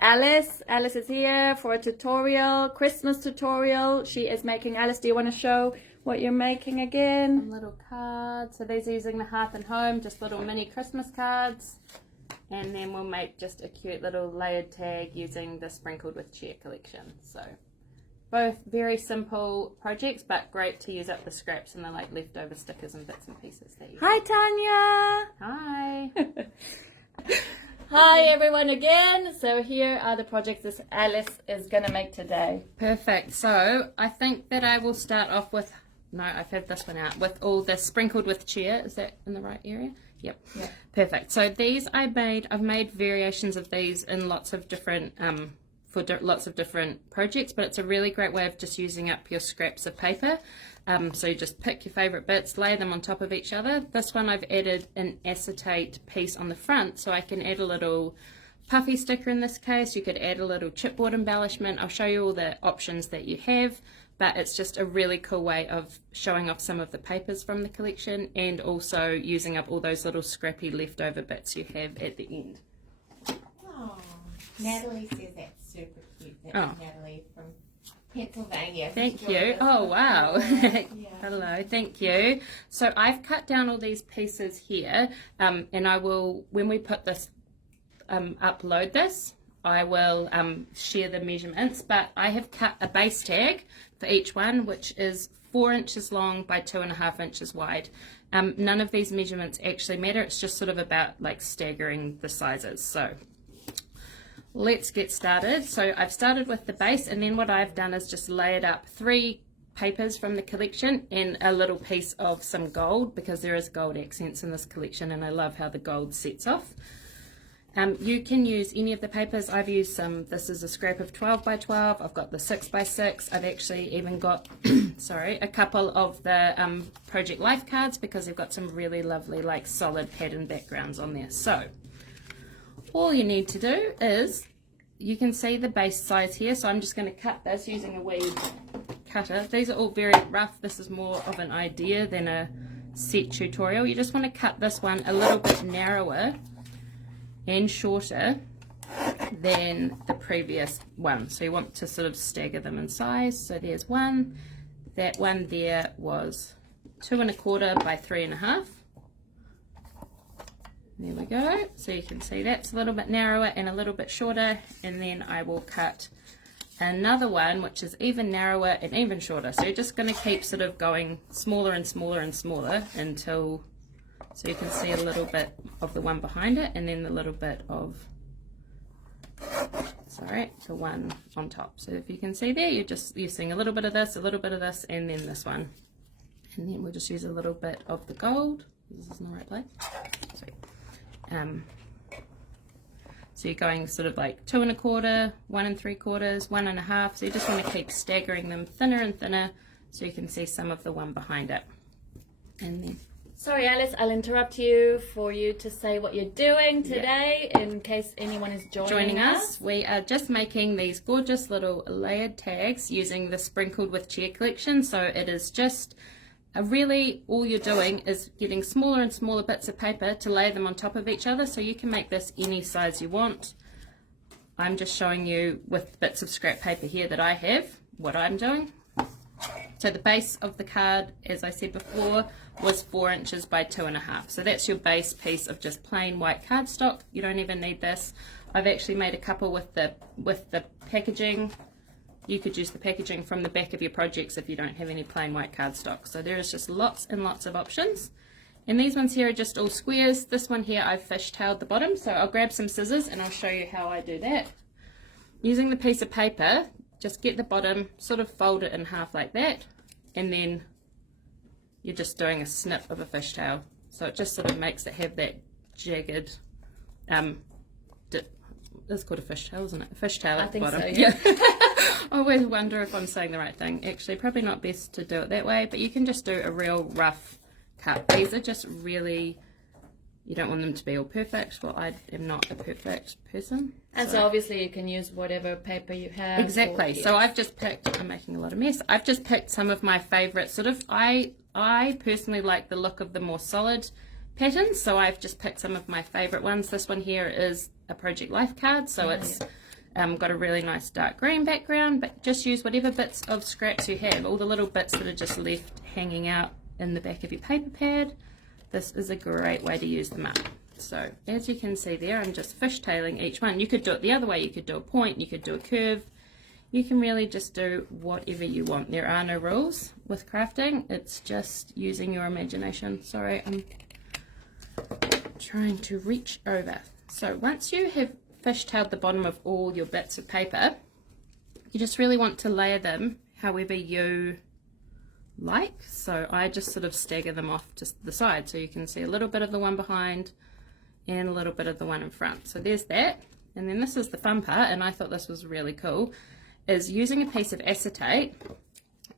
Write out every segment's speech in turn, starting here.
Alice. Alice is here for a tutorial, Christmas tutorial. She is making, Alice, do you want to show what you're making again? Some little cards. So these are using the Hearth and Home, just little mini Christmas cards. And then we'll make just a cute little layered tag using the Sprinkled with Cheer collection. So both very simple projects, but great to use up the scraps and the like leftover stickers and bits and pieces that you Hi, Tanya. Hi. Hi everyone again. So here are the projects that Alice is going to make today. Perfect. So I think that I will start off with, no, I've had this one out, with all the Sprinkled with Cheer. Is that in the right area? Yep. Perfect. So these I've made variations of these in lots of different, for lots of different projects, but it's a really great way of just using up your scraps of paper. So you just pick your favorite bits, lay them on top of each other. This one I've added an acetate piece on the front, so I can add a little puffy sticker in this case. You could add a little chipboard embellishment. I'll show you all the options that you have, but it's just a really cool way of showing off some of the papers from the collection and also using up all those little scrappy leftover bits you have at the end. Oh, Natalie says that's super cute. That's Natalie from Pennsylvania. Thank you. Oh, wow. Yeah. Hello, thank you. So I've cut down all these pieces here, and I will, when we put this, upload this, I will share the measurements, but I have cut a base tag for each one, which is 4 inches long by 2.5 inches wide. None of these measurements actually matter. It's just sort of about like staggering the sizes. So let's get started. So I've started with the base, and then what I've done is just layered up 3 papers from the collection and a little piece of some gold, because there is gold accents in this collection and I love how the gold sets off. You can use any of the papers. I've used some, this is a scrap of 12 by 12, I've got the 6 by 6, I've actually even got sorry, a couple of the Project Life cards, because they've got some really lovely like solid pattern backgrounds on there. So all you need to do is, you can see the base size here, so I'm just going to cut this using a wee cutter. These are all very rough. This is more of an idea than a set tutorial. You just want to cut this one a little bit narrower and shorter than the previous one. So you want to sort of stagger them in size. So there's one. That one there was 2.25 by 3.5. There we go. So you can see that's a little bit narrower and a little bit shorter, and then I will cut another one which is even narrower and even shorter. So you're just going to keep sort of going smaller and smaller and smaller until, so you can see a little bit of the one behind it, and then the little bit of, sorry, the one on top. So if you can see there, you're just using a little bit of this, a little bit of this, and then this one. And then we'll just use a little bit of the gold. This is in the right place. Sweet. So you're going sort of like 2.25, 1 3/4, 1.5. So you just want to keep staggering them thinner and thinner, so you can see some of the one behind it. And then, Sorry Alice, I'll interrupt you for you to say what you're doing today, in case anyone is joining us. We are just making these gorgeous little layered tags using the Sprinkled with Cheer collection. So it is just really all you're doing is getting smaller and smaller bits of paper to lay them on top of each other. So you can make this any size you want. I'm just showing you with bits of scrap paper here that I have what I'm doing. So the base of the card, as I said before, was 4 inches by 2.5. So that's your base piece of just plain white cardstock. You don't even need this. I've actually made a couple with the packaging. You could use the packaging from the back of your projects if you don't have any plain white cardstock. So there is just lots and lots of options. And these ones here are just all squares. This one here I've fishtailed the bottom, so I'll grab some scissors and I'll show you how I do that. Using the piece of paper, just get the bottom, sort of fold it in half like that, and then you're just doing a snip of a fishtail. So it just sort of makes it have that jagged, it's called a fishtail, isn't it? A fishtail at the bottom. I think so, yeah. I always wonder if I'm saying the right thing. Actually, probably not best to do it that way, but you can just do a real rough cut. These are just really, you don't want them to be all perfect. Well, I am not a perfect person. And so obviously you can use whatever paper you have. Exactly. So I've just picked, I'm making a lot of mess. I've just picked some of my favorite sort of, I personally like the look of the more solid patterns, so I've just picked some of my favorite ones. This one here is a Project Life card, so it's Got a really nice dark green background, but just use whatever bits of scraps you have, all the little bits that are just left hanging out in the back of your paper pad. This is a great way to use them up. So as you can see there, I'm just fishtailing each one. You could do it the other way, you could do a point, you could do a curve. You can really just do whatever you want. There are no rules with crafting, it's just using your imagination. Sorry, I'm trying to reach over. So once you have fishtailed the bottom of all your bits of paper, you just really want to layer them however you like. So I just sort of stagger them off to the side, so you can see a little bit of the one behind and a little bit of the one in front. So there's that. And then this is the fun part, and I thought this was really cool, is using a piece of acetate,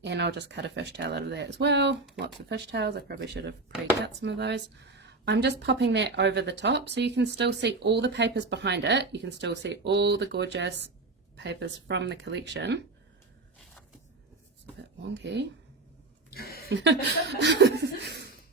and I'll just cut a fishtail out of that as well. Lots of fishtails, I probably should have pre-cut some of those. I'm just popping that over the top so you can still see all the papers behind it. You can still see all the gorgeous papers from the collection. It's a bit wonky.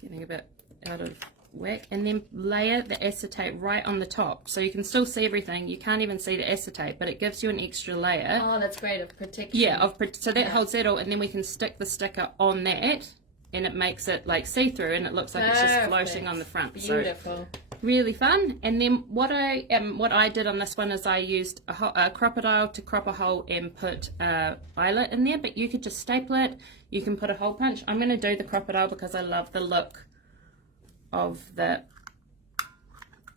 Getting a bit out of whack. And then layer the acetate right on the top so you can still see everything. You can't even see the acetate, but it gives you an extra layer. Oh, that's great, of protection. Yeah, so that holds that all, and then we can stick the sticker on that, and it makes it like see-through, and it looks like it's just floating on the front. Beautiful. So really fun. And then what I did on this one is I used a Crop-o-dile to crop a hole and put a eyelet in there, but you could just staple it. You can put a hole punch. I'm going to do the Crop-o-dile because I love the look of the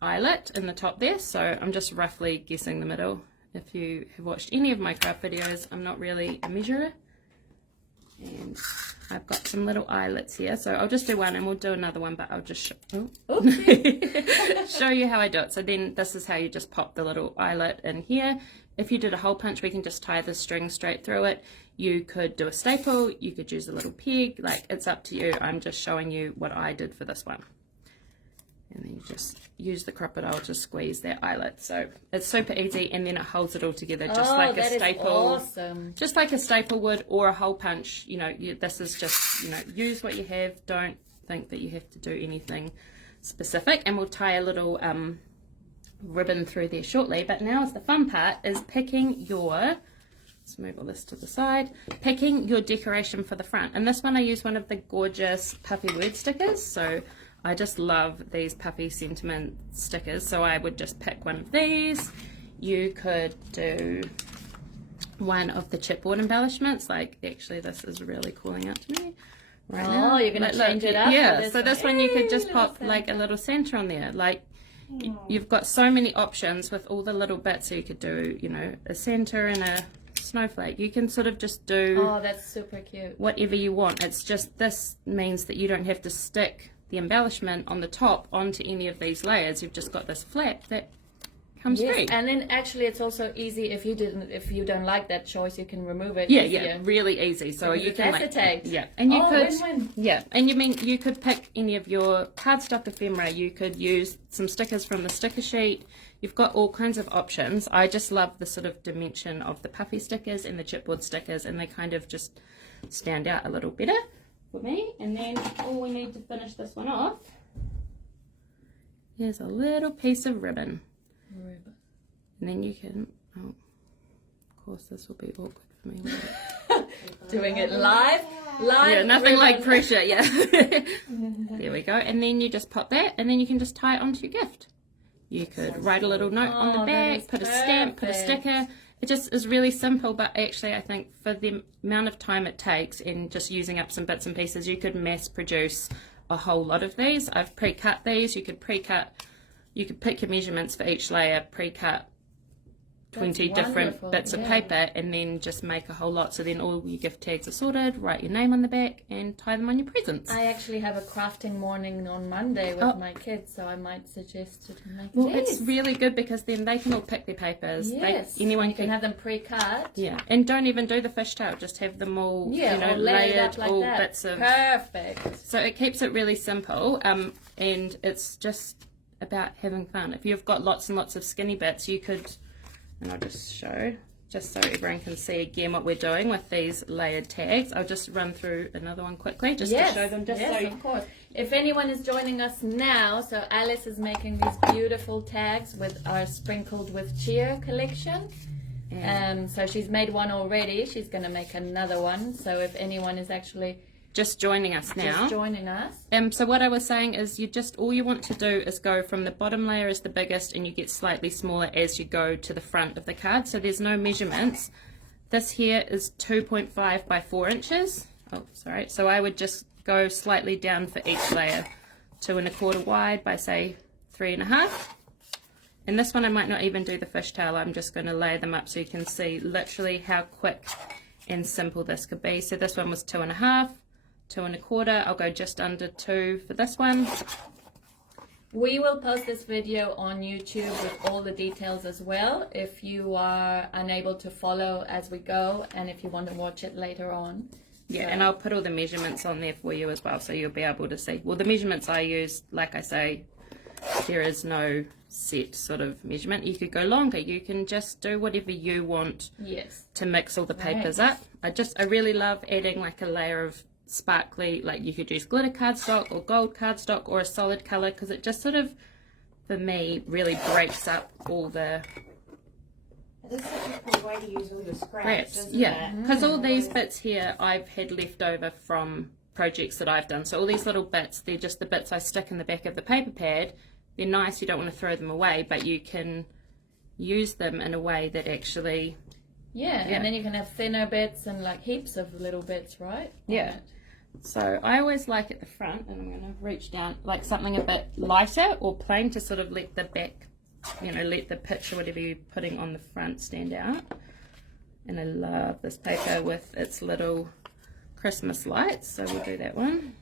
eyelet in the top there, so I'm just roughly guessing the middle. If you have watched any of my craft videos, I'm not really a measurer. And I've got some little eyelets here, so I'll just do one and we'll do another one, but I'll just show you how I do it. So then this is how you just pop the little eyelet in here. If you did a hole punch, we can just tie the string straight through it. You could do a staple, you could use a little peg, like it's up to you. I'm just showing you what I did for this one. And then you just use the Crop-o-dile to squeeze that eyelet. So it's super easy, and then it holds it all together just like a staple. Awesome. Just like a staple would, or a hole punch. You know, this is just, you know, use what you have. Don't think that you have to do anything specific. And we'll tie a little ribbon through there shortly. But now is the fun part, is picking your, let's move all this to the side, picking your decoration for the front. And this one I use one of the gorgeous puffy word stickers. So I just love these puffy sentiment stickers, so I would just pick one of these. You could do one of the chipboard embellishments, like actually this is really calling out to me right now. Oh, you're going to change it up? Yeah, so this one you could just pop like a little Santa on there. Like you've got so many options with all the little bits, so you could do, you know, a Santa and a snowflake. You can sort of just do that's super cute, whatever you want. It's just, this means that you don't have to stick the embellishment on the top onto any of these layers. You've just got this flap that comes free. And then actually it's also easy, if you don't like that choice, you can remove it. Yeah, really easy. So you can acetate. And you could win-win. and you could pick any of your cardstock ephemera. You could use some stickers from the sticker sheet. You've got all kinds of options. I just love the sort of dimension of the puffy stickers and the chipboard stickers, and they kind of just stand out a little better for me. And then all we need to finish this one off is a little piece of ribbon. And then you can, of course this will be awkward for me. Doing it live. Yeah, nothing like pressure, yeah. There we go. And then you just pop that, and then you can just tie it onto your gift. You could write a little note on the back, put a stamp, put a sticker. It just is really simple, but actually I think for the amount of time it takes and just using up some bits and pieces, you could mass produce a whole lot of these. I've pre-cut these. You could pick your measurements for each layer, pre-cut 20 different bits of paper, and then just make a whole lot. So then all your gift tags are sorted, write your name on the back and tie them on your presents. I actually have a crafting morning on Monday with my kids, so I might suggest to make it's really good because then they can all pick their papers. Yes, anyone can have them pre-cut. Yeah, and don't even do the fishtail, just have them all, layered, like all that. bits of... Perfect. So it keeps it really simple, and it's just about having fun. If you've got lots and lots of skinny bits, you could... And I'll just show, just so everyone can see again what we're doing with these layered tags. I'll just run through another one quickly just to show them. Of course. If anyone is joining us now, so Alice is making these beautiful tags with our Sprinkled with Cheer collection. So she's made one already. She's going to make another one. So if anyone is actually just joining us now. So what I was saying is all you want to do is go from the bottom layer is the biggest and you get slightly smaller as you go to the front of the card. So there's no measurements. This here is 2.5 by 4 inches. Oh, sorry. So I would just go slightly down for each layer. 2 1/4 wide by say 3 1/2. And this one I might not even do the fishtail. I'm just going to lay them up so you can see literally how quick and simple this could be. So this one was 2 1/2. 2 1/4. I'll go just under 2 for this one. We will post this video on YouTube with all the details as well if you are unable to follow as we go and if you want to watch it later on. Yeah, and I'll put all the measurements on there for you as well so you'll be able to see. Well, the measurements I use, like I say, there is no set sort of measurement. You could go longer. You can just do whatever you want to mix all the papers up. I really love adding like a layer of sparkly, like you could use glitter cardstock or gold cardstock or a solid color because it just sort of, for me, really breaks up all the This is a cool way to use all your scraps, isn't yeah, it? because all these bits here I've had left over from projects that I've done. So all these little bits, they're just the bits I stick in the back of the paper pad. They're nice, you don't want to throw them away, but you can use them in a way that actually... and then you can have thinner bits and like heaps of little bits, right? Yeah. So I always like at the front, and I'm going to reach down, like something a bit lighter or plain to sort of let the back, you know, let the picture, whatever you're putting on the front, stand out. And I love this paper with its little Christmas lights, so we'll do that one.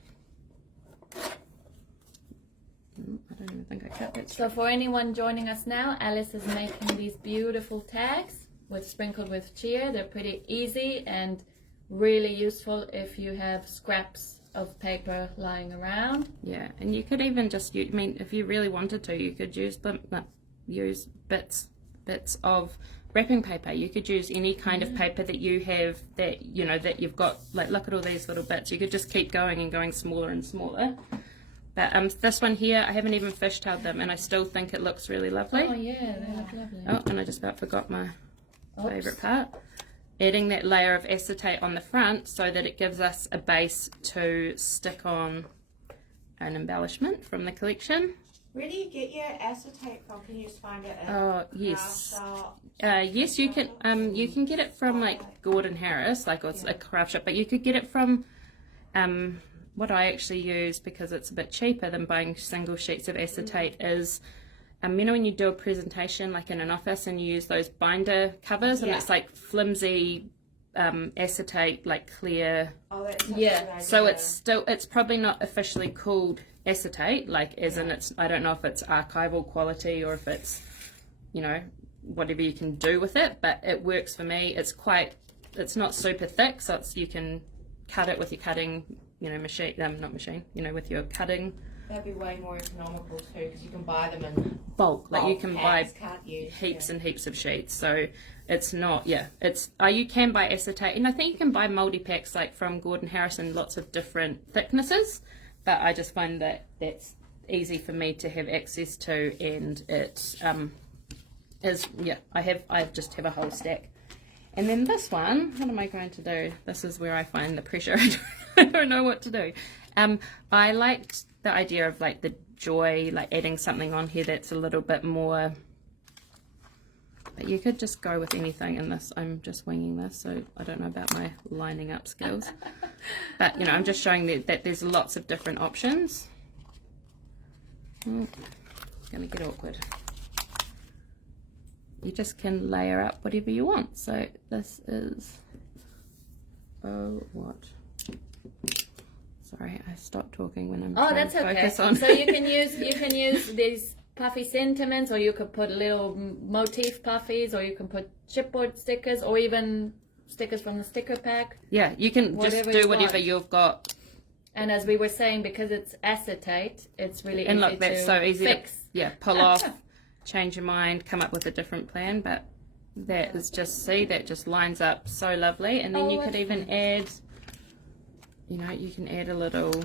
I don't even think I cut that. So for anyone joining us now, Alice is making these beautiful tags sprinkled with cheer. They're pretty easy and really useful if you have scraps of paper lying around. Yeah, and you could even just use, I mean, if you really wanted to, you could use bits of wrapping paper. You could use any kind of paper that you have that, you know, that you've got, like look at all these little bits. You could just keep going and going smaller and smaller. But this one here, I haven't even fishtailed them and I still think it looks really lovely. Oh yeah, they look lovely. Oh, and I just about forgot my favourite part. Adding that layer of acetate on the front so that it gives us a base to stick on an embellishment from the collection. Where do you get your acetate from? Can you just find it in yes. craft shop? Yes, you can get it from like Gordon Harris, like it's a craft shop, but you could get it from what I actually use because it's a bit cheaper than buying single sheets of acetate is you know when you do a presentation like in an office and you use those binder covers and it's like flimsy acetate, like clear. Oh, that's such a good idea. So it's probably not officially called acetate, like as in it's, I don't know if it's archival quality or if it's, you know, whatever you can do with it, but it works for me. It's not super thick, so you can cut it with your cutting, you know, machine, you know, with your cutting. That'd be way more economical too, because you can buy them in bulk. Like you can packs, buy heaps and heaps of sheets. So it's not, you can buy acetate, and I think you can buy multi packs like from Gordon Harris in lots of different thicknesses. But I just find that that's easy for me to have access to, and it I just have a whole stack. And then this one, what am I going to do? This is where I find the pressure. I don't know what to do. I liked the idea of like the joy, like adding something on here that's a little bit more, but you could just go with anything in this. I'm just winging this, so I don't know about my lining up skills. But, you know, I'm just showing that there's lots of different options. It's going to get awkward. You just can layer up whatever you want. So this is, sorry, I stopped talking when I'm trying to focus on. So you can use these puffy sentiments, or you could put little motif puffies, or you can put chipboard stickers, or even stickers from the sticker pack. Yeah, you can just do whatever you've got. And as we were saying, because it's acetate, it's really easy look, that's to so easy fix. to pull off, change your mind, come up with a different plan. But that is just, that just lines up so lovely. And then you could even add, you know, you can add a little,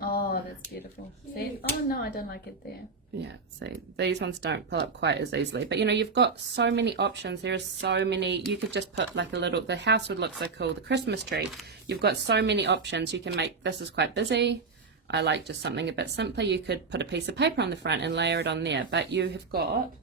Oh, that's beautiful. See? Oh no, I don't like it there. Yeah, see, these ones don't pull up quite as easily. But you know, you've got so many options. There are so many. You could just put like a little, the house would look so cool, the Christmas tree. You've got so many options. You can make, this is quite busy. I like just something a bit simpler. You could put a piece of paper on the front and layer it on there. But you have got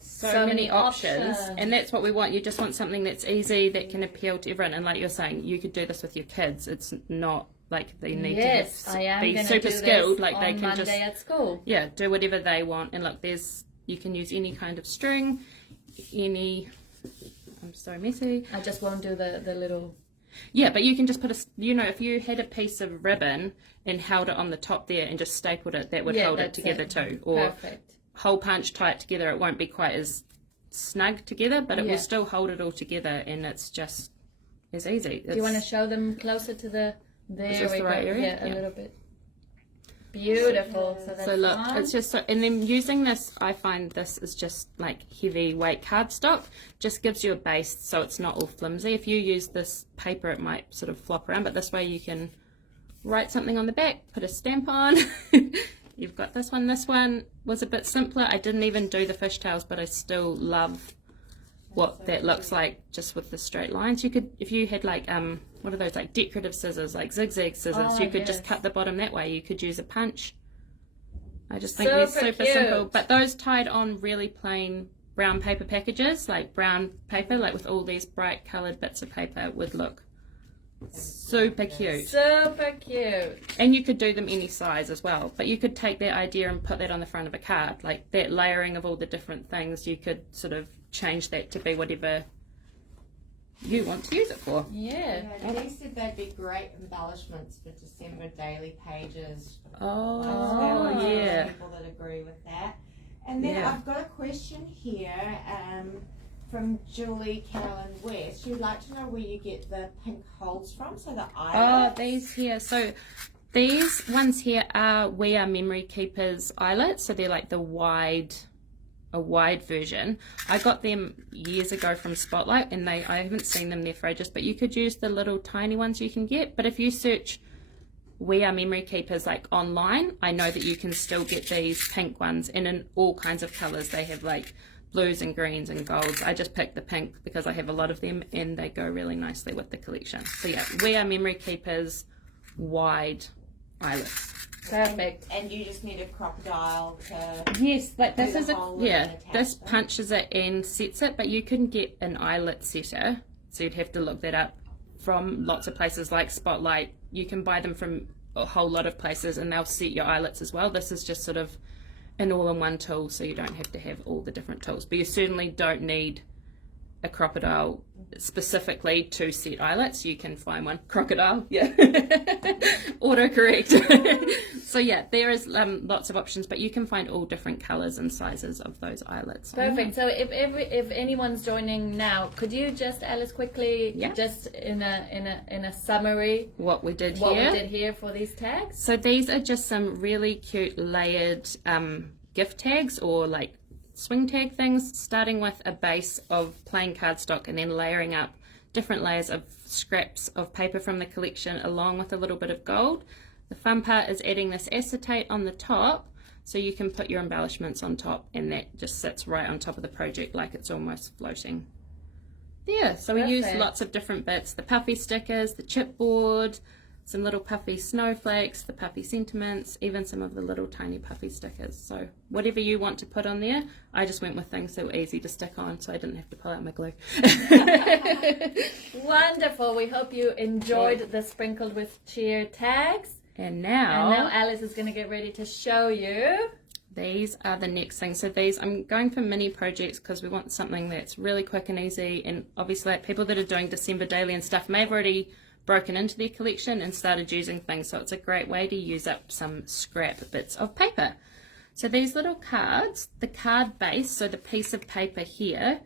so many options. And that's what we want. You just want something that's easy, that can appeal to everyone. And like you're saying, you could do this with your kids. It's not like they need to be super skilled, like they can Monday just at school. Yeah, do whatever they want. And look, there's, you can use any kind of string, any, I'm so messy. I just won't do the little. Yeah, but you can just put a, you know, if you had a piece of ribbon and held it on the top there and just stapled it, that would hold it together too. Or perfect. Hole punch, tie it together. It won't be quite as snug together, but it will still hold it all together, and it's just as easy. Do you want to show them closer to the? There we the right go. area? Yeah, a little bit. Beautiful. So that's look, fun. it's just so, and then using this, I find this is just like heavy weight cardstock, just gives you a base so it's not all flimsy. If you use this paper, it might sort of flop around, but this way you can write something on the back, put a stamp on. You've got this one. This one was a bit simpler. I didn't even do the fishtails, but I still love what that looks like just with the straight lines. You could, if you had like what are those, like decorative scissors, like zigzag scissors, you could just cut the bottom that way. You could use a punch. I just think they're super simple, but those tied on really plain brown paper packages, like brown paper, like with all these bright colored bits of paper, would look super cute. Super cute. And you could do them any size as well, but you could take that idea and put that on the front of a card, like that layering of all the different things. You could sort of change that to be whatever you want to use it for. Yeah. They said they'd be great embellishments for December daily pages. Oh, yeah. People that agree with that. And then I've got a question here from Julie Carolyn West. She'd like to know where you get the pink holes from, so the eyelets. Oh, these here. So these ones here are We Are Memory Keepers eyelets. So they're like the a wide version. I got them years ago from Spotlight, and I haven't seen them there for ages, but you could use the little tiny ones you can get. But if you search We Are Memory Keepers like online, I know that you can still get these pink ones, and in all kinds of colors. They have like blues and greens and golds. I just picked the pink because I have a lot of them and they go really nicely with the collection. So yeah, We Are Memory Keepers wide eyelets. Perfect. And you just need a Crop-o-dile to... Yes, like this is this them. punches it and sets it, but you can get an eyelet setter, so you'd have to look that up from lots of places like Spotlight. You can buy them from a whole lot of places and they'll set your eyelets as well. This is just sort of an all-in-one tool, so you don't have to have all the different tools, but you certainly don't need a Crop-o-dile specifically to set eyelets. You can find one. Crocodile, yeah. Autocorrect. So yeah, there is lots of options, but you can find all different colors and sizes of those eyelets. Perfect. So if anyone's joining now, could you just, Alice, quickly, just in a summary, what we did here for these tags? So these are just some really cute layered gift tags, or like swing tag things, starting with a base of plain cardstock and then layering up different layers of scraps of paper from the collection along with a little bit of gold. The fun part is adding this acetate on the top, so you can put your embellishments on top, and that just sits right on top of the project like it's almost floating. Yeah, so we use lots of different bits, the puffy stickers, the chipboard, some little puffy snowflakes, the puffy sentiments, even some of the little tiny puffy stickers. So whatever you want to put on there, I just went with things that were easy to stick on, so I didn't have to pull out my glue. Wonderful. We hope you enjoyed the Sprinkled with Cheer tags. And now Alice is going to get ready to show you. These are the next thing. So these, I'm going for mini projects because we want something that's really quick and easy. And obviously, like, people that are doing December daily and stuff may have already broken into their collection and started using things. So it's a great way to use up some scrap bits of paper. So these little cards, the card base, so the piece of paper here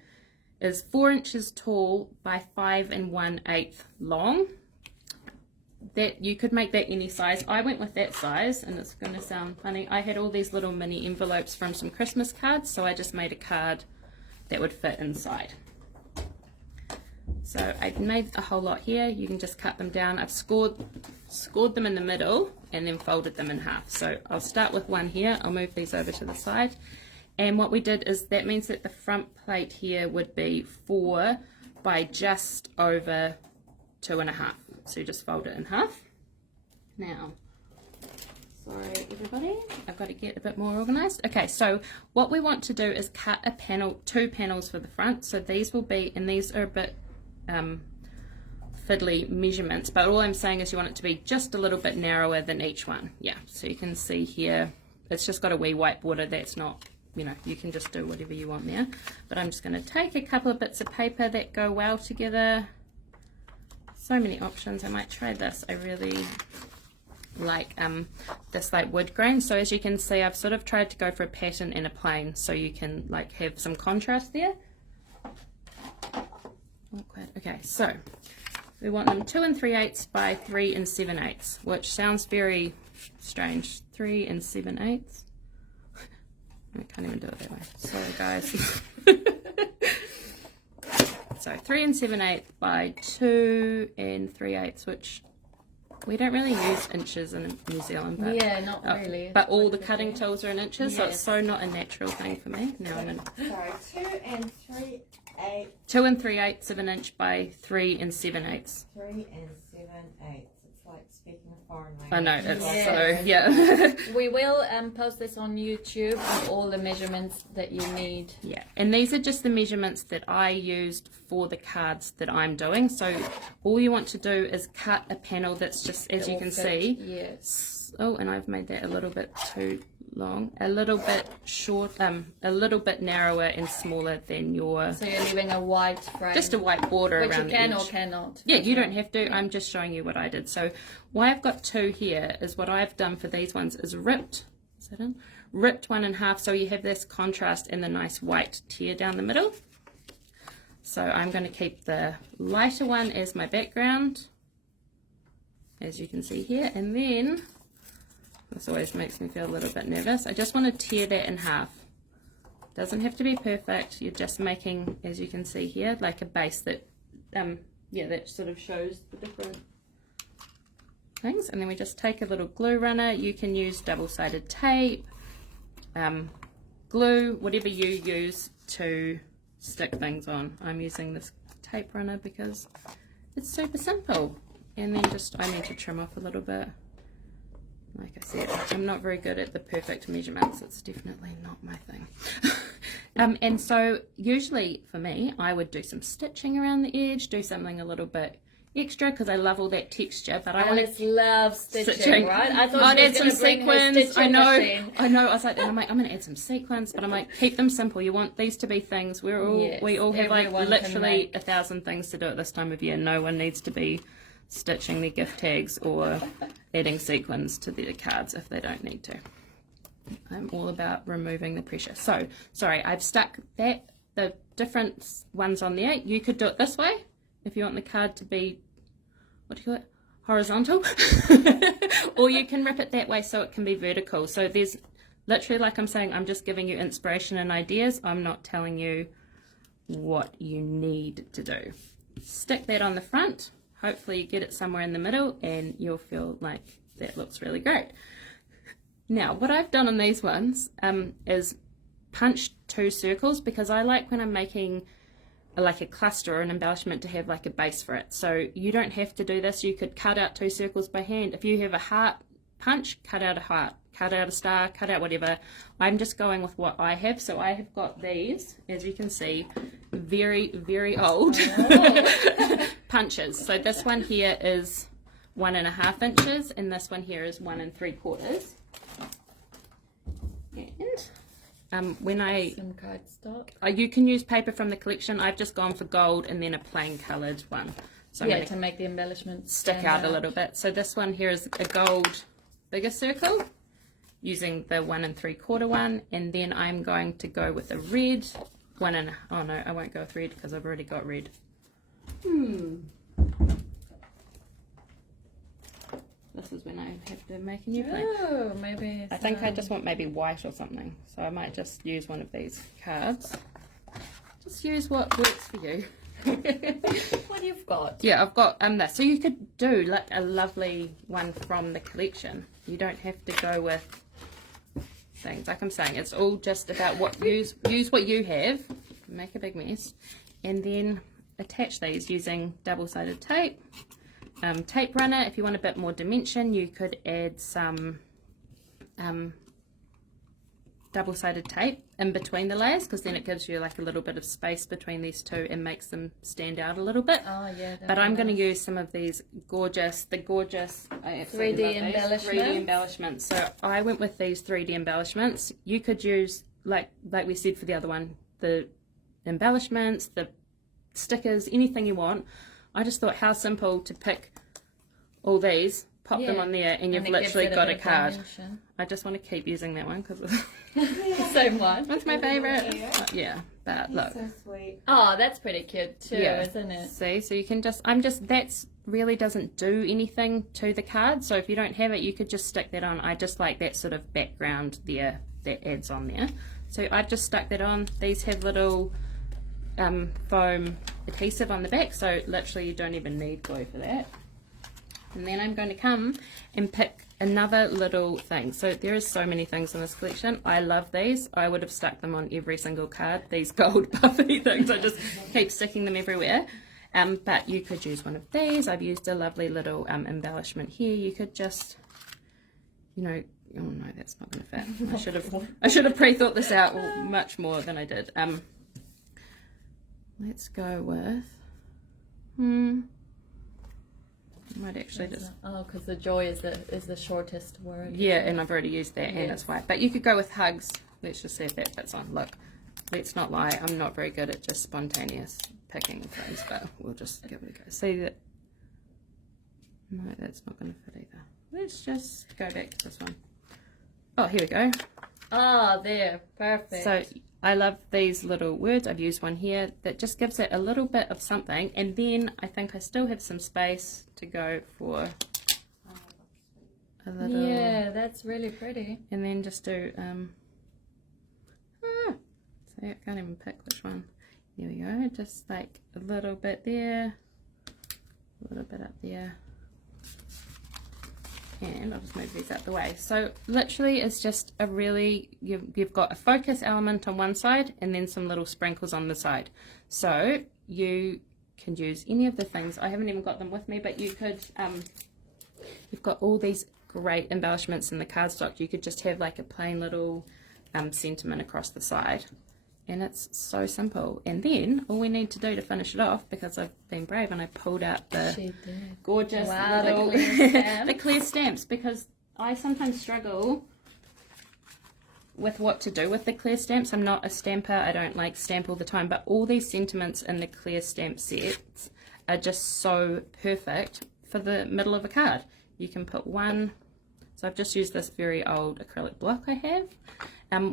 is 4 inches tall by 5 1/8 long. That you could make that any size. I went with that size, and it's going to sound funny. I had all these little mini envelopes from some Christmas cards, so I just made a card that would fit inside. So I made a whole lot here. You can just cut them down. I've scored scored them in the middle and then folded them in half. So I'll start with one here. I'll move these over to the side. And what we did is that means that the front plate here would be 4 by just over 2.5. So you just fold it in half. Now, sorry everybody, I've got to get a bit more organized. Okay, so what we want to do is cut a panel, 2 panels for the front. So these will be, and these are a bit fiddly measurements, but all I'm saying is you want it to be just a little bit narrower than each one. Yeah, so you can see here, it's just got a wee white border. That's not, you know, you can just do whatever you want there. But I'm just going to take a couple of bits of paper that go well together. So many options. I might try this. I really like this like wood grain. So as you can see, I've sort of tried to go for a pattern and a plane so you can like have some contrast there. Okay, so we want them 2 3/8 by 3 7/8, which sounds very strange. 3 7/8. I can't even do it that way. Sorry, guys. So 3 7/8 by 2 3/8, which we don't really use inches in New Zealand. But, yeah, not really. But all the cutting tools are in inches, yes. So it's so not a natural thing for me. Now I'm in. Sorry, 2 3/8. 2 3/8 of an inch by 3 7/8. 3 7/8. It's like speaking a foreign language. I know, it's Yes. so, yeah. We will post this on YouTube with all the measurements that you need. Yeah, and these are just the measurements that I used for the cards that I'm doing. So all you want to do is cut a panel that's just, as you can see. Yes. Oh, and I've made that a little bit too long, a little bit short, a little bit narrower and smaller than your. So you're leaving a white frame. Just a white border which around you can the or edge. cannot. Yeah, you don't have to. I'm just showing you what I did. So why I've got 2 here is what I've done for these ones is ripped one in half, so you have this contrast and the nice white tear down the middle. So I'm going to keep the lighter one as my background, as you can see here, and then this always makes me feel a little bit nervous. I just want to tear that in half. Doesn't have to be perfect. You're just making, as you can see here, like a base that that sort of shows the different things. And then we just take a little glue runner. You can use double-sided tape, glue, whatever you use to stick things on. I'm using this tape runner because it's super simple. And then I need to trim off a little bit. Like I said, I'm not very good at the perfect measurements. It's definitely not my thing. And so usually for me, I would do some stitching around the edge, do something a little bit extra because I love all that texture. But Alice loves stitching, right? I thought I'd she add was some going to bring her sequins. stitching machine. I know. I was like, I'm going to add some sequins, but I'm like, keep them simple. You want these to be things. We all have like everyone literally 1,000 things to do at this time of year. No one needs to be stitching their gift tags or adding sequins to their cards if they don't need to. I'm all about removing the pressure. So, sorry, I've stuck the different ones on there. You could do it this way if you want the card to be, what do you call it, horizontal. Or you can rip it that way so it can be vertical. So there's literally, like I'm saying, I'm just giving you inspiration and ideas. I'm not telling you what you need to do. Stick that on the front. Hopefully you get it somewhere in the middle and you'll feel like that looks really great. Now, what I've done on these ones is punch 2 circles because I like when I'm making like a cluster or an embellishment to have like a base for it. So you don't have to do this. You could cut out 2 circles by hand. If you have a heart punch, cut out a heart, cut out a star, cut out whatever. I'm just going with what I have. So I have got these, as you can see, very, very old punches. So this one here is 1.5 inches and this one here is 1 3/4. And when some cardstock. You can use paper from the collection. I've just gone for gold and then a plain coloured one. So yeah, to make the embellishments stick out a little bit. So this one here is a gold bigger circle using the 1 3/4 one, and then I'm going to go with a red oh no, I won't go with red because I've already got red. This is when I have to make a new plate. Oh, maybe it's, I think I just want maybe white or something. So I might just use one of these cards. Just use what works for you. What you've got? Yeah, I've got this. So you could do like a lovely one from the collection. You don't have to go with things. Like I'm saying, it's all just about what use what you have, make a big mess, and then attach these using double-sided tape. Tape runner, if you want a bit more dimension, you could add some double-sided tape in between the layers, because then it gives you like a little bit of space between these two and makes them stand out a little bit. Oh yeah. But I'm going to use some of these gorgeous 3D embellishments. 3D embellishments. So I went with these 3D embellishments. You could use, like we said for the other one, the embellishments, the stickers, anything you want. I just thought how simple to pick all these, pop them on there, and you've literally got a card. Dimension. I just want to keep using that one because Same one. it's my favourite. Yeah, but look. So sweet. Oh, that's pretty cute too, isn't it? See, so you can that's really doesn't do anything to the card. So if you don't have it, you could just stick that on. I just like that sort of background there that adds on there. So I just stuck that on. These have little foam adhesive on the back, so literally you don't even need glue for that. And then I'm going to come and pick another little thing. So there is so many things in this collection. I love these. I would have stuck them on every single card. These gold puffy things, I just keep sticking them everywhere. But you could use one of these. I've used a lovely little embellishment here. You could just, you know, oh no, that's not going to fit. I should have pre-thought this out much more than I did. Let's go with, I might actually just... Oh, because the joy is the shortest word. Yeah, and I've already used that, and it's white. But you could go with hugs. Let's just see if that fits on. Look, let's not lie. I'm not very good at just spontaneous picking things, but we'll just give it a go. See that? No, that's not going to fit either. Let's just go back to this one. Oh, here we go. Ah, there. Perfect. So I love these little words. I've used one here that just gives it a little bit of something, and then I think I still have some space to go for a little, yeah, that's really pretty. and then just do see, I can't even pick which one. There we go, just like a little bit there, a little bit up there, and I'll just move these out the way. So literally it's just a really, you've got a focus element on one side and then some little sprinkles on the side. So you can use any of the things. I haven't even got them with me, but you could, you've got all these great embellishments in the cardstock. You could just have like a plain little sentiment across the side. And it's so simple. And then all we need to do to finish it off, because I've been brave and I pulled out the gorgeous little the clear stamps, because I sometimes struggle with what to do with the clear stamps. I'm not a stamper. I don't like stamp all the time, but all these sentiments in the clear stamp sets are just so perfect for the middle of a card. You can put one. So I've just used this very old acrylic block I have.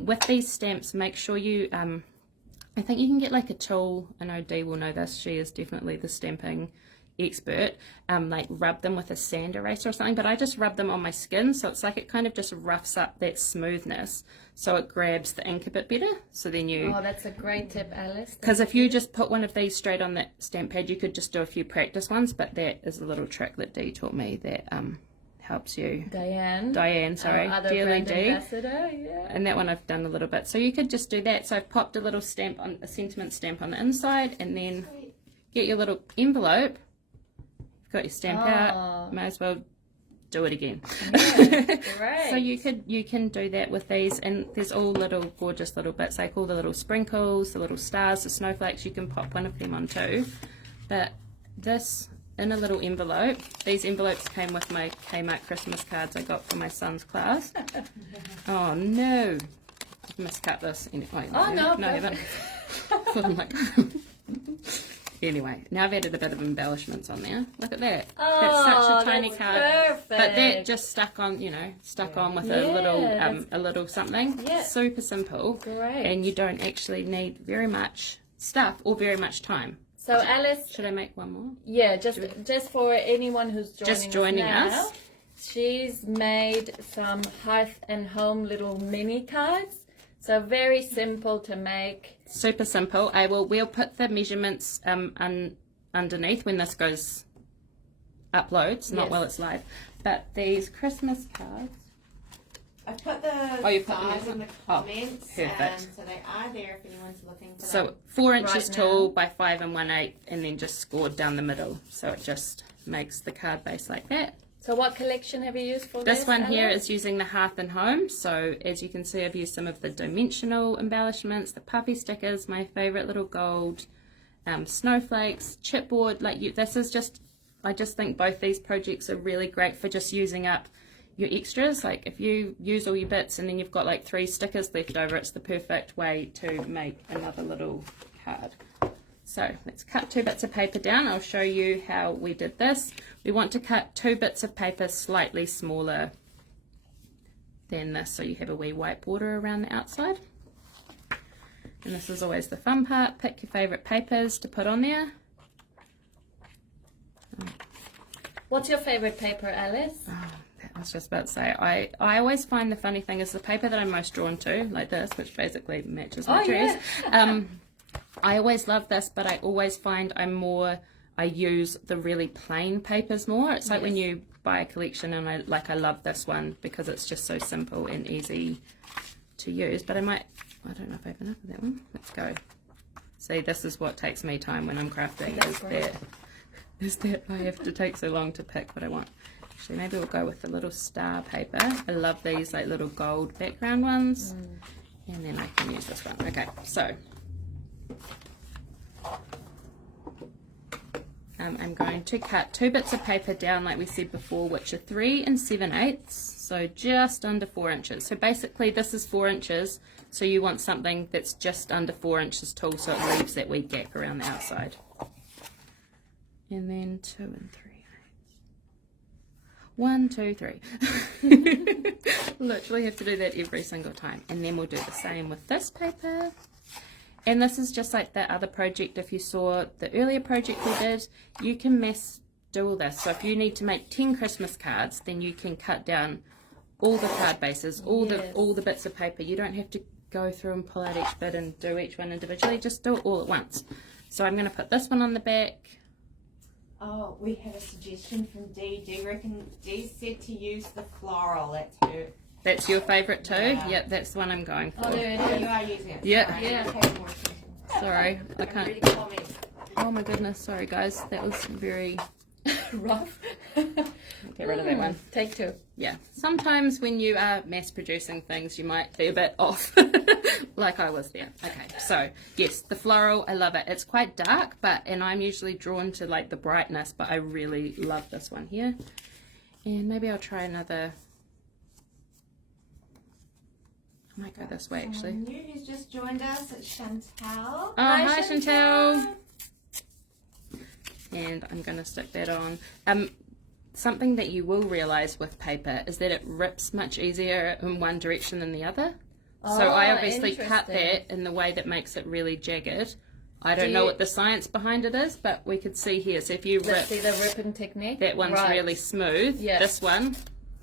With these stamps, make sure you, I think you can get like a tool. I know Dee will know this. She is definitely the stamping expert. Like rub them with a sand eraser or something, but I just rub them on my skin, so it's like it kind of just roughs up that smoothness, so it grabs the ink a bit better. So then you... Oh, that's a great tip, Alice. Because if you just put one of these straight on that stamp pad, you could just do a few practice ones, but that is a little trick that Dee taught me that helps you. Diane, sorry, dearly Dee. Yeah. And that one I've done a little bit. So you could just do that. So I've popped a little stamp on, a sentiment stamp on the inside, and then get your little envelope. You've got your stamp out. May as well do it again. Yeah, great. So you can do that with these, and there's all little gorgeous little bits, like all the little sprinkles, the little stars, the snowflakes. You can pop one of them on too. But this, in a little envelope. These envelopes came with my Kmart Christmas cards I got for my son's class. Oh no, I've miscut this. Anyway, no, I haven't. I'm like, anyway, now I've added a bit of embellishments on there. Look at that. Oh, that's such a tiny card. Perfect. But that just stuck on, stuck on with a little something. Yeah. Super simple. Great. And you don't actually need very much stuff or very much time. So Alice, should I make one more? Yeah, just for anyone who's joining us. She's made some Hearth and Home little mini cards. So very simple to make. Super simple. We'll put the measurements underneath when this goes uploads, not while it's live. But these Christmas cards. I put the size in the comments, perfect. So they are there if anyone's looking for them. So 4 inches tall by 5 1/8, and then just scored down the middle. So it just makes the card base like that. So what collection have you used for this? This one here is using the Hearth and Home. So as you can see, I've used some of the dimensional embellishments, the puffy stickers, my favorite little gold snowflakes, chipboard. This is just, I just think both these projects are really great for just using up your extras. Like if you use all your bits and then you've got like 3 stickers left over, it's the perfect way to make another little card. So let's cut 2 bits of paper down. I'll show you how we did this. We want to cut 2 bits of paper slightly smaller than this, so you have a wee white border around the outside. And this is always the fun part. Pick your favorite papers to put on there. What's your favorite paper, Alice? I was just about to say, I always find the funny thing is the paper that I'm most drawn to, like this, which basically matches my trees. I always love this, but I always find I use the really plain papers more. It's like when you buy a collection, and I love this one because it's just so simple and easy to use. But I don't know if I have enough of that one. Let's go. See, this is what takes me time when I'm crafting, is that I have to take so long to pick what I want. Actually, maybe we'll go with the little star paper. I love these like little gold background ones. And then I can use this one. Okay, so I'm going to cut 2 bits of paper down like we said before, which are 3 7/8, so just under 4 inches. So basically this is 4 inches, so you want something that's just under 4 inches tall, so it leaves that wee gap around the outside. And then 2 3/8. 1 2 3. Literally have to do that every single time. And then we'll do the same with this paper. And this is just like that other project. If you saw the earlier project we did, you can do all this. So if you need to make 10 Christmas cards, then you can cut down all the card bases, all the bits of paper. You don't have to go through and pull out each bit and do each one individually. Just do it all at once. So I'm going to put this one on the back. Oh, we have a suggestion from Dee. Dee said to use the floral. That's your favourite too? Yeah. Yep, that's the one I'm going for. Oh, there it is. You are using it. Yeah. Sorry. I can't. Oh my goodness, sorry guys. That was very rough. Get rid of that one. Take 2. Yeah. Sometimes when you are mass producing things, you might be a bit off. Like I was there. Okay, so yes, the floral, I love it. It's quite dark, and I'm usually drawn to like the brightness, but I really love this one here. And maybe I'll try another. I might go this way actually. New who's just joined us, it's Chantal. Oh, hi Chantal. And I'm going to stick that on. Something that you will realise with paper is that it rips much easier in one direction than the other. So I obviously cut that in the way that makes it really jagged. I don't know what the science behind it is, but we could see here. So if you rip, see the ripping technique. that one's really smooth. Yes. This one,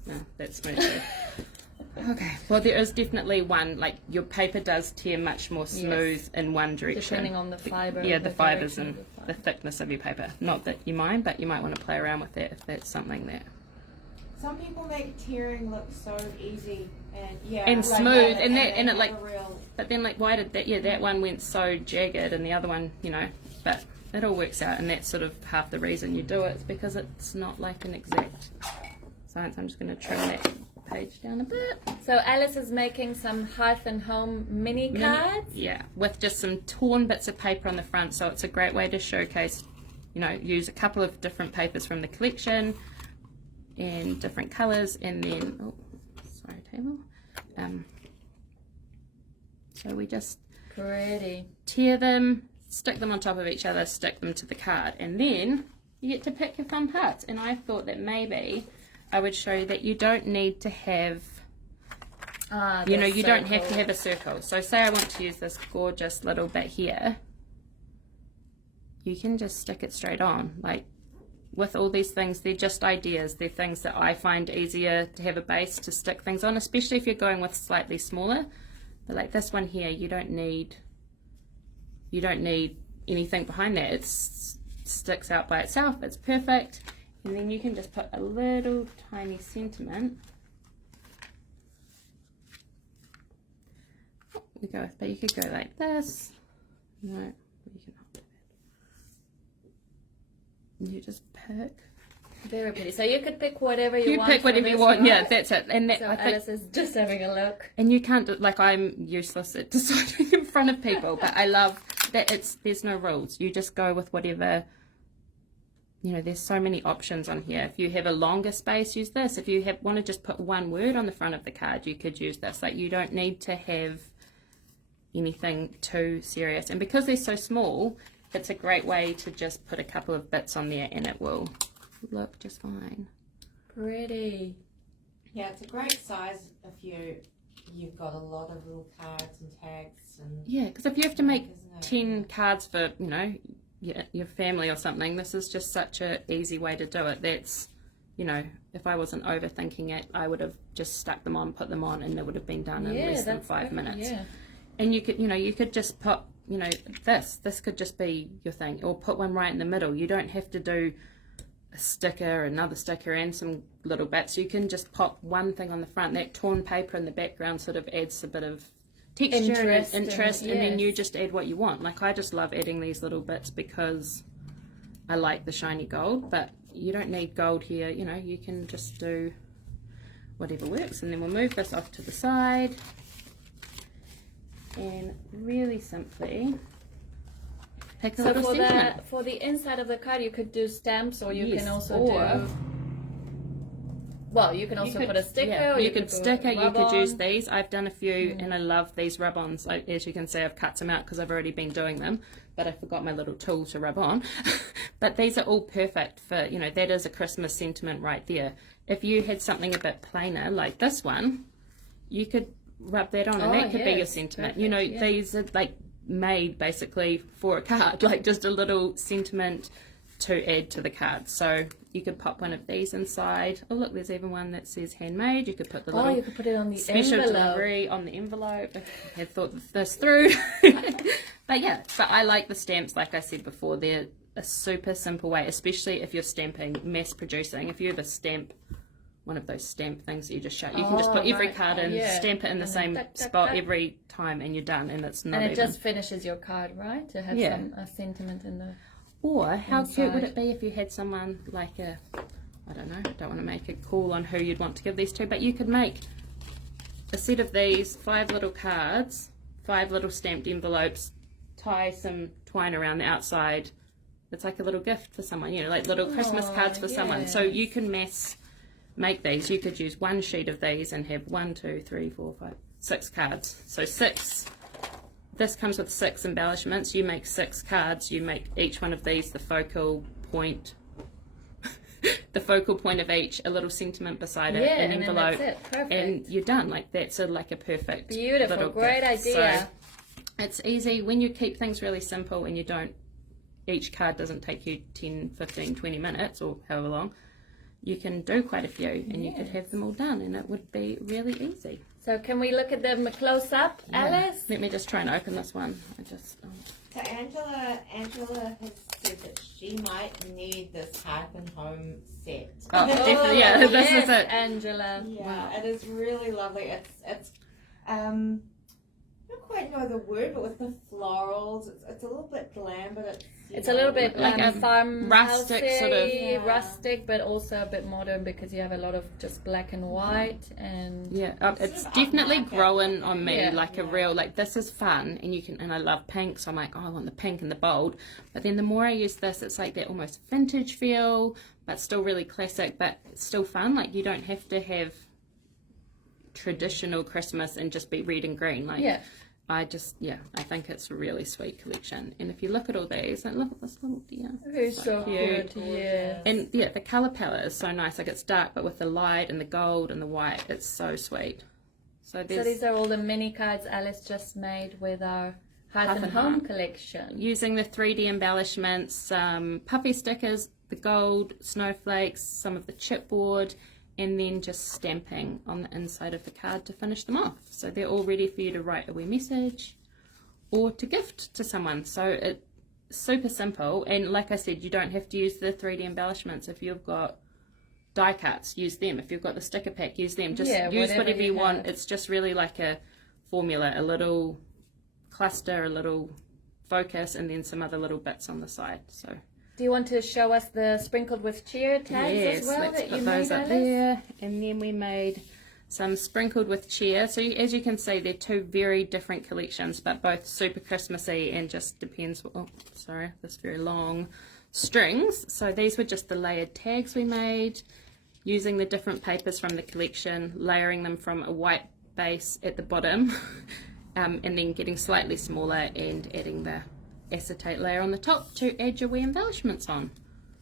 no, that's smooth too. Okay, well there is definitely one, like your paper does tear much more smooth in one direction. Depending on the fibre. Yeah, the fibres and the thickness of your paper. Not that you mind, but you might want to play around with that if that's something that... Some people make tearing look so easy and and like smooth, that, and it like, real... but then like why did that, that one went so jagged and the other one, you know, but it all works out, and that's sort of half the reason you do it, it's because it's not like an exact science. I'm just going to trim that page down a bit. So Alice is making some Hearth and Home mini cards. Yeah, with just some torn bits of paper on the front, so it's a great way to showcase, you know, use a couple of different papers from the collection and different colours, and then, oh, sorry table. So we just tear them, stick them on top of each other, stick them to the card, and then you get to pick your fun parts. And I thought that maybe I would show you that you don't need to have, you know, you don't have to have a circle. So say I want to use this gorgeous little bit here, you can just stick it straight on. Like with all these things, they're just ideas. They're things that I find easier to have a base to stick things on, especially if you're going with slightly smaller. But like this one here, you don't need anything behind that. It sticks out by itself. It's perfect. And then you can just put a little tiny sentiment. But you could go like this. No, you cannot do that. You just pick. Very pretty. So you could pick whatever you want. You pick whatever you want. Yeah, that's it. And that, so I think, Alice is just having a look. and you can't do, like, I'm useless at deciding in front of people, but I love that there's no rules. You just go with whatever. You know, there's so many options on here. If you have a longer space, use this. If you want to just put one word on the front of the card, you could use this. Like, you don't need to have anything too serious. And because they're so small, it's a great way to just put a couple of bits on there and it will look just fine. Pretty. Yeah, it's a great size if you've got a lot of little cards and tags. And yeah, because if you have to make 10 cards for, you know, your family or something, this is just such a easy way to do it. That's, you know, if I wasn't overthinking it, I would have just stuck them on, put them on, and it would have been done in less than 5 minutes. Yeah. And you could, you know, you could just put, you know, this could just be your thing, or put one right in the middle. You don't have to do a sticker, another sticker, and some little bits. You can just pop one thing on the front. That torn paper in the background sort of adds a bit of texture and interest, and then you just add what you want. Like, I just love adding these little bits because I like the shiny gold, but you don't need gold here. You know, you can just do whatever works. And then we'll move this off to the side and really simply pick a little sentiment. For the inside of the card, you could do stamps, or you can also do. Well, you can also put a sticker. Yeah. Or you could sticker. You could use on. these. I've done a few, and I love these rub-ons. As you can see, I've cut some out because I've already been doing them, but I forgot my little tool to rub on. But these are all perfect for, you know, that is a Christmas sentiment right there. If you had something a bit plainer like this one, you could rub that on, and that could be your sentiment. Perfect, you know, these are like made basically for a card, like just a little sentiment to add to the card. So you could pop one of these inside. Oh look, there's even one that says handmade. You could put the little you could put it on the special envelope. delivery on the envelope. I had thought this through. But yeah, but I like the stamps. Like I said before, they're a super simple way, especially if you're stamping, mass producing. If you have a stamp, one of those stamp things that you just shut, you can just put every card in, stamp it in the same spot every time, and you're done. And it's not. And it just finishes your card, right? To have a sentiment in the. Or how cute would it be if you had someone like I don't know, I don't want to make a call on who you'd want to give these to, but you could make a set of these, 5 little cards, 5 little stamped envelopes, tie some twine around the outside. It's like a little gift for someone, you know, like little Christmas cards for someone. So you can mass make these. You could use one sheet of these and have 1, 2, 3, 4, 5, 6 cards. So 6. This comes with 6 embellishments. You make 6 cards. You make each one of these the focal point, the focal point of each, a little sentiment beside it, an envelope, and that's it. Perfect. And you're done. Like, that's like a perfect, beautiful, little great gift. idea. So it's easy when you keep things really simple, and you don't. Each card doesn't take you 10, 15, 20 minutes or however long. You can do quite a few, and you could have them all done, and it would be really easy. So can we look at them close up, Alice? Let me just try and open this one. So Angela has said that she might need this Hearth and Home set. Oh, definitely, yeah. This is it, Angela. Yeah, wow. It is really lovely. It's I don't quite know the word, but with the florals, it's a little bit glam, but it's a little bit like a farm rustic sort of rustic, but also a bit modern because you have a lot of just black and white and it's definitely growing on me like a real, like, this is fun, and you can, and I love pink, so I'm like, oh, I want the pink and the bold. But then the more I use this, it's like that almost vintage feel, but still really classic, but it's still fun. Like, you don't have to have traditional Christmas and just be red and green. Like, I think it's a really sweet collection. And if you look at all these, and look at this little deer. It's so cute. Yeah. And the colour palette is so nice. Like, it's dark, but with the light and the gold and the white, it's so sweet. So these are all the mini cards Alice just made with our Hearth and Home collection. Using the 3D embellishments, puffy stickers, the gold, snowflakes, some of the chipboard, and then just stamping on the inside of the card to finish them off. So they're all ready for you to write a wee message or to gift to someone. So it's super simple, and like I said, you don't have to use the 3D embellishments. If you've got die cuts, use them. If you've got the sticker pack, use them. Just use whatever you want. It's just really like a formula, a little cluster, a little focus, and then some other little bits on the side. So do you want to show us the sprinkled with cheer tags as well? Let's that put you those made, up Alice? there. And then we made some sprinkled with cheer. So as you can see, they're two very different collections, but both super Christmassy, and just depends. Oh, sorry, this very long strings. So these were just the layered tags we made, using the different papers from the collection, layering them from a white base at the bottom, and then getting slightly smaller and adding the acetate layer on the top to add your wee embellishments on.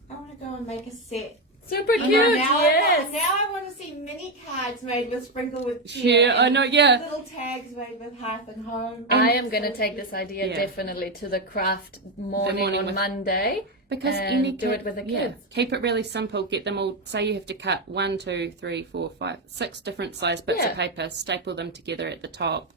I want to go and make a set. Super cute, Now yes. I want to see mini cards made with sprinkled with cheer. Yeah, I know, yeah. Little tags made with Hearth and Home. I am going to take this idea definitely to the craft morning on Monday. Because and you need do to it with the kids. Keep it really simple. Get them all. Say you have to cut 1, 2, 3, 4, 5, 6 different size bits of paper. Staple them together at the top,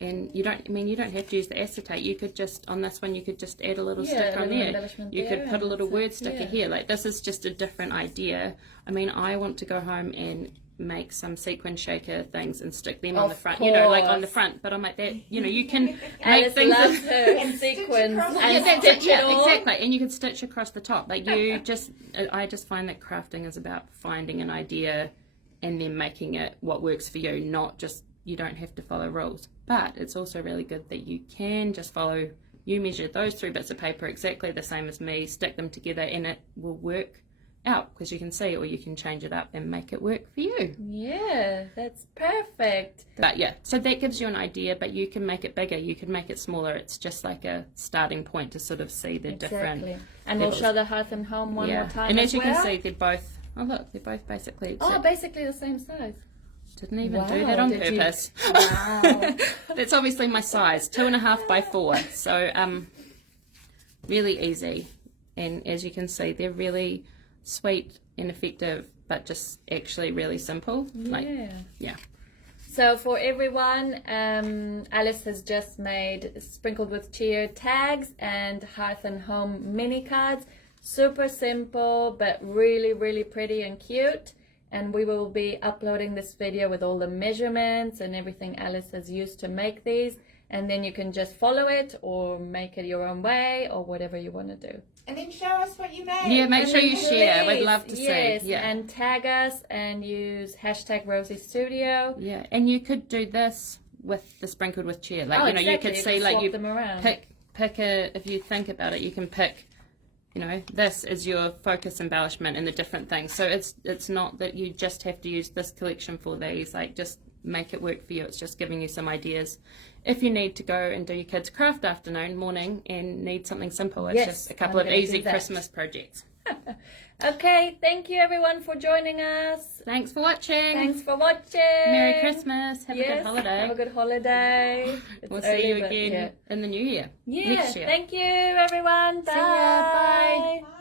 and you don't. I mean, you don't have to use the acetate. You could just on this one. You could just add a little sticker on there. You could put a little word sticker here. Like this is just a different idea. I mean, I want to go home and make some sequin shaker things and stick them on the front, you know, like on the front, but I'm like that, you know, you can make Alice things loves her sequins and stitch it all. Exactly, and you can stitch across the top. Like you just, I just find that crafting is about finding an idea and then making it what works for you, not just, you don't have to follow rules. But it's also really good that you can just follow, you measure those 3 bits of paper exactly the same as me, stick them together, and it will work out, because you can see, or you can change it up and make it work for you. Yeah, that's perfect. But yeah, so that gives you an idea, but you can make it bigger, you can make it smaller. It's just like a starting point to sort of see the different and levels. we'll show the Hearth and Home one more time. And as you can see, they're both, oh look, they're both basically basically the same size. Didn't even do that on purpose. Wow. That's obviously my size, 2.5 by 4. So really easy, and as you can see, they're really sweet and effective, but just actually really simple. Yeah. So for everyone, Alice has just made sprinkled with cheer tags and Hearth and Home mini cards. Super simple, but really, really pretty and cute. And we will be uploading this video with all the measurements and everything Alice has used to make these. And then you can just follow it or make it your own way or whatever you want to do. And then show us what you made. Yeah, make sure you share. We'd love to see. Yeah. And tag us and use hashtag Rosie Studio. Yeah, and you could do this with the sprinkled with cheer. Like, you know, you could see, like, you them around. pick a, if you think about it, you can pick, you know, this is your focus embellishment and the different things. So it's not that you just have to use this collection for these. Like, just make it work for you. It's just giving you some ideas. If you need to go and do your kids' craft morning and need something simple, it's just a couple of easy Christmas projects. Okay, thank you everyone for joining us. Thanks for watching. Merry Christmas. Have a good holiday. Have a good holiday. We'll see you again in the new year. Next year. Thank you everyone. Bye. See ya. Bye. Bye.